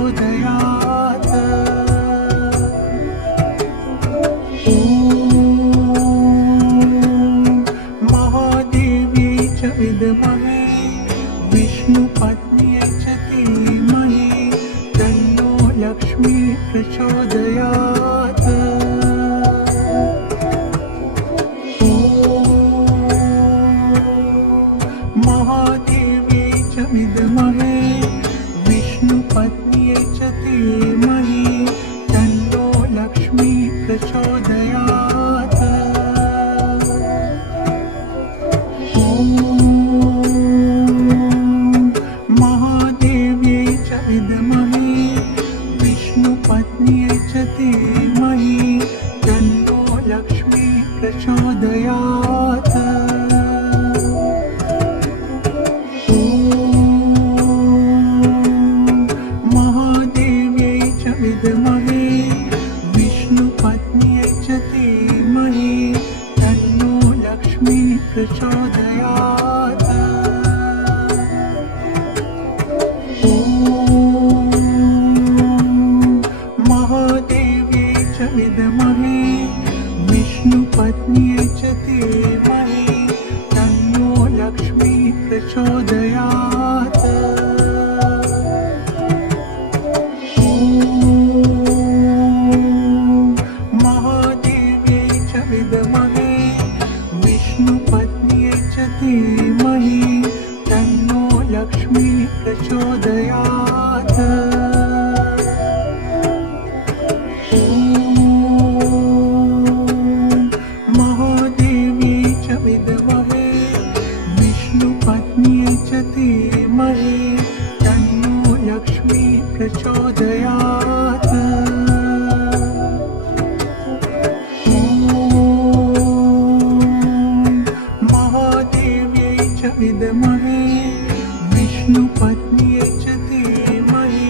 प्रचोदयात्। ॐ महादेव्यै च विद्महे विष्णुपत्न्यै च धीमहि तन्नो लक्ष्मी प्रचोदयात्। महादेव्यै च विद्महे विष्णुपत्न्यै च धीमहि तन्नो लक्ष्मी प्रचोदयात्। ॐ महादेव्यै च विद्महे विष्णुपत्न्यै च धीमहि तन्नो लक्ष्मी प्रचोदयात्। विद्महे विष्णुपत्न्यै च धीमहि तन्नो लक्ष्मी प्रचोदयात्। ॐ महादेव्यै च विद्महे विष्णुपत्न्यै च धीमहि तन्नो लक्ष्मी प्रचोदयात्। विद्महे विष्णुपत्न्यै च धीमहि तन्नो लक्ष्मी प्रचोदयात्। ॐ महादेव्यै च विद्महे विष्णुपत्न्यै च धीमहि तन्नो लक्ष्मी प्रचोदयात्। विद्महे विष्णुपत्न्यै च धीमहि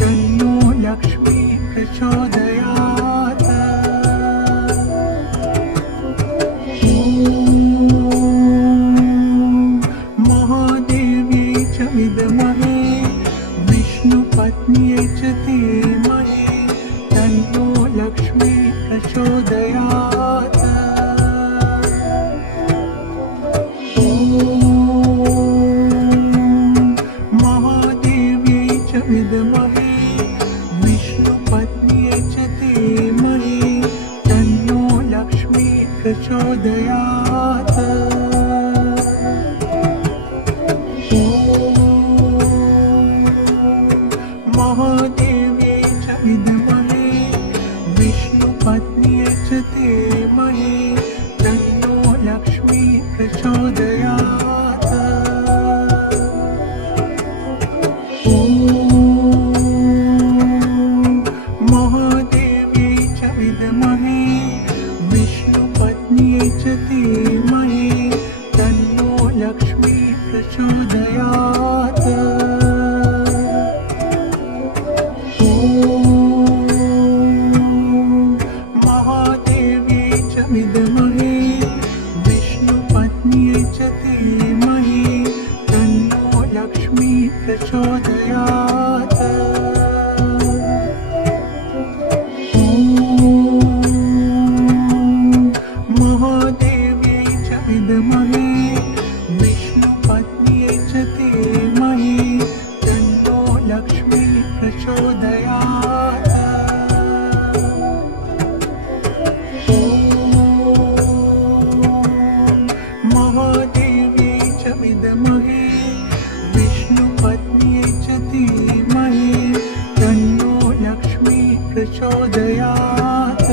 तन्नो लक्ष्मी प्रचोदयात्। ॐ महादेव्यै च विद्महे विष्णुपत्न्यै च धीमहि तन्नो लक्ष्मी प्रचोदयात्। विद्महे विष्णुपत्न्यै च धीमहि तन्नो लक्ष्मी प्रचोदयात्। ॐ महादेव्यै च विद्महे विष्णुपत्न्यै च धीमहि तन्नो लक्ष्मी प्रचोदयात्। महादेव्यै च विद्महे विष्णुपत्न्यै च धीमहि तन्नो लक्ष्मी प्रचोदयात्। ॐ महादेव्यै च विद्महे विष्णुपत्न्यै च धीमहि तन्नो लक्ष्मी प्रचोदयात्। महादेव्यै च विद्महे विष्णुपत्न्यै च धीमहि तन्नो लक्ष्मी प्रचोदयात्। ॐ महादेव्यै च विद्महे विष्णुपत्न्यै च धीमहि तन्नो लक्ष्मी प्रचोदयात्।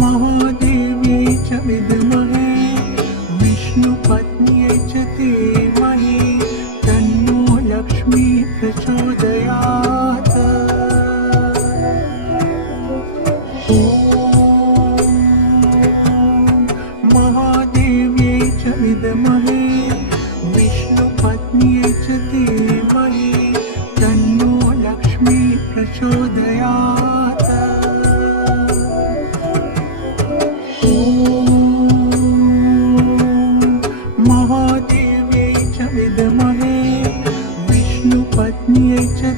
महादेव्यै च विद्महे विष्णुपत्न्यै च धीमहि तन्नो लक्ष्मी प्रचोदयात्। ॐ महादेव्यै च विद्महे विष्णुपत्न्यै च धीमहि तन्नो लक्ष्मी प्रचोदयात्। ॐ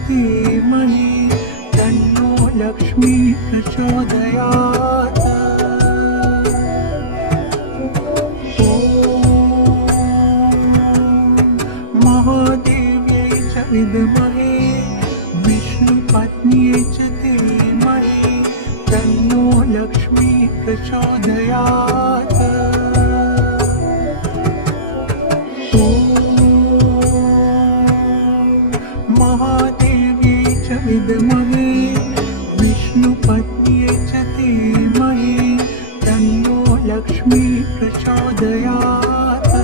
धीमहि तन्नो लक्ष्मी प्रचोदयात्। महादेव्यै च विद्महे विष्णुपत्न्यै च धीमहि तन्नो लक्ष्मी प्रचोदयात्। महादेव्यै च विद्महे विष्णुपत्न्यै च धीमहि तन्नो लक्ष्मी प्रचोदयात्।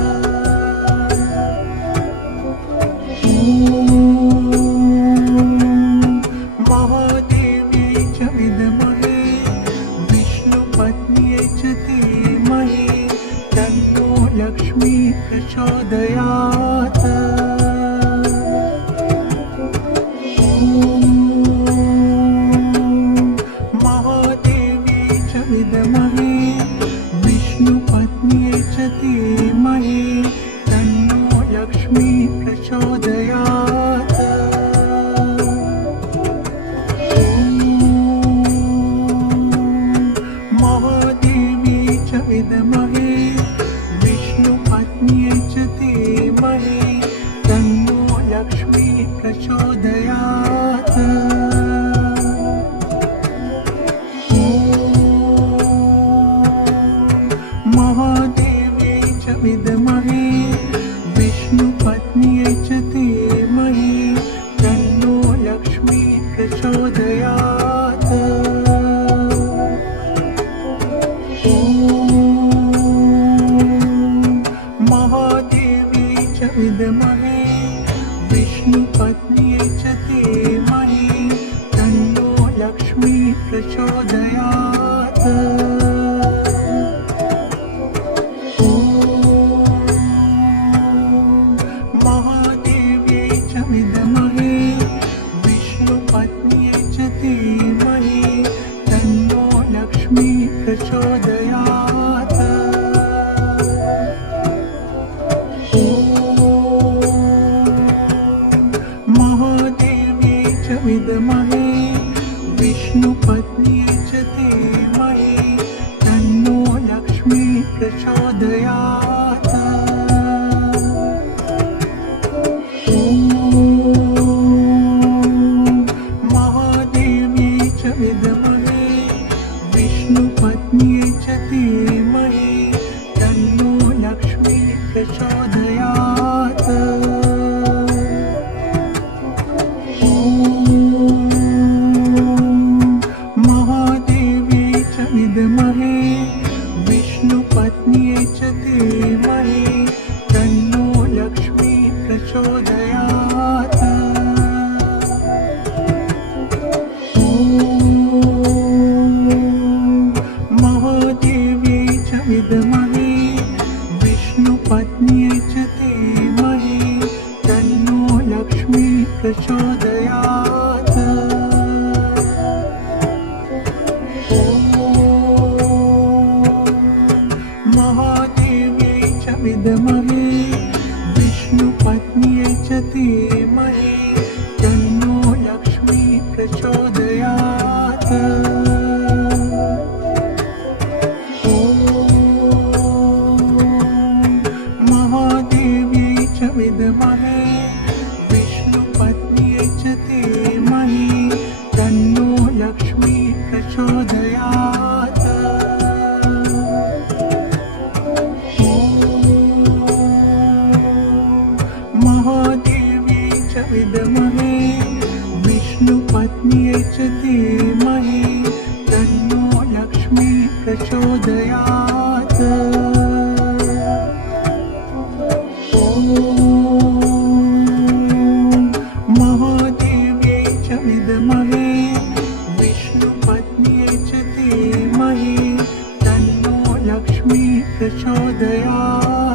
महादेव्यै च विद्महे विष्णुपत्न्यै च धीमहि तन्नो लक्ष्मी प्रचोदयात्। महादेव्यै च विद्महे विष्णुपत्न्यै च धीमहि तन्नो लक्ष्मी प्रचोदयात्। महादेव्यै च विद्महे विष्णुपत्न्यै च धीमहि तन्नो लक्ष्मी प्रचोदयात्। महादेव्यै च विद्महे विष्णुपत्न्यै च धीमहि तन्नो लक्ष्मी प्रचोदयात्। महादेव्यै च विद्महे विष्णुपत्न्यै च धीमहि तन्नो लक्ष्मी प्रचोदयात्। महादेव्यै च विद्महे विष्णुपत्न्यै च धीमहि तन्नो लक्ष्मी प्रचोदयात्। महादेव्यै च विद्महे विष्णुपत्न्यै च धीमहि तन्नो लक्ष्मी प्रचोदयात्। महादेव्यै च विद्महे विष्णुपत्न्यै च धीमहि तन्नो लक्ष्मी प्रचोदयात्। महादेव्यै च विद्महे विष्णुपत्न्यै च धीमहि तन्नो लक्ष्मी प्रचोदयात्। महादेव्यै च विद्महे विष्णुपत्न्यै च धीमहि तन्नो लक्ष्मी प्रचोदयात्। महादेव्यै च विद्महे विष्णुपत्न्यै च धीमहि तन्नो लक्ष्मी प्रचोदयात्। महादेव्यै च विद्महे विष्णुपत्न्यै च धीमहि तन्नो लक्ष्मी प्रचोदयात्। महादेव्यै च विद्महे विष्णुपत्न्यै च धीमहि तन्नो लक्ष्मी प्रचोदयात्। महादेव्यै च विद्महे विष्णुपत्न्यै च धीमहि तन्नो लक्ष्मी प्रचोदयात्।